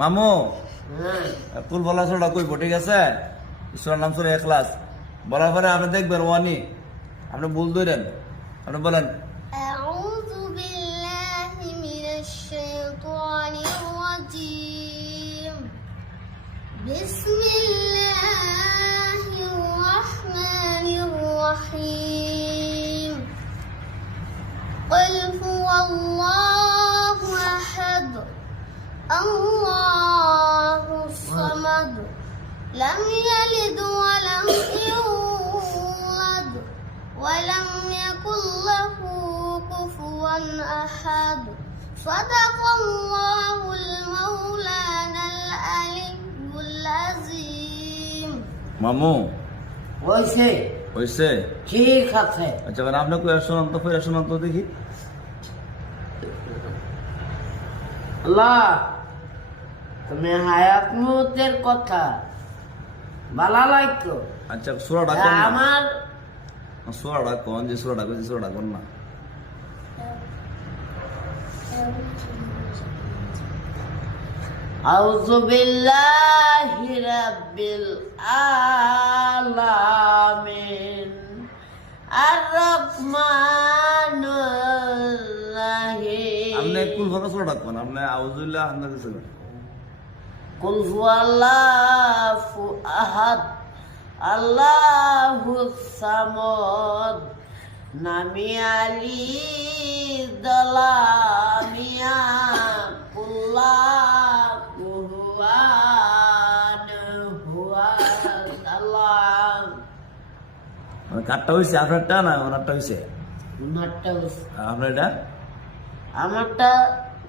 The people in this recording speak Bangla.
মামু কুল বলা ছোটা কইব, ঠিক আছে? সূরার নাম সূরা ইখলাস। বলার পরে আপনি দেখবেন ওয়ানি আপনি ভুল ধরেন, আপনি বলেন আউযু বিল্লাহি মিনাশ শাইতানির রাজীম। বিসমিল্লাহির রাহমানির রাহিম। কুল হুয়াল্লাহু আহাদ, আল্লাহুস সামাদ, লাম ইয়ালিদ ওয়া লাম ইউলাদ ওয়া লাম ইয়াকুল লাহু কুফুওয়ান আহাদ। সাদাকাল্লাহুল মাওলানাল আলিয়্যুল আযীম। মামু হয়েছে হইছে? ঠিক আছে। আচ্ছা মানে আপনি কই শোনান তো, ফেরা শোনান তো দেখি। আল্লাহ তুমি হায়াত মুহূর্তের কথা ভালো লাগতো। আচ্ছা সূরাটা কোন না? আমার সূরাটা কোন, যে সূরাটা কইছি সূরাটা কোন না? আউযু বিল্লাহি রাব্বিল আলামিন আর রহমানুর রহিম। আপনি কুল বলা সূরাটা কোন? আপনি আউযুবিল্লাহ আন্দাজ দিছেন। কুল হুয়াল্লাহু আহাদ, আল্লাহুস সামাদ, নামি আলি দলামিয়া কুল্লাহু হুয়াদ আল্লাহ। মানে কাটটা হইছে আপনারটা না ওনারটা হইছে? আমারটা আপনার এটা? আমারটা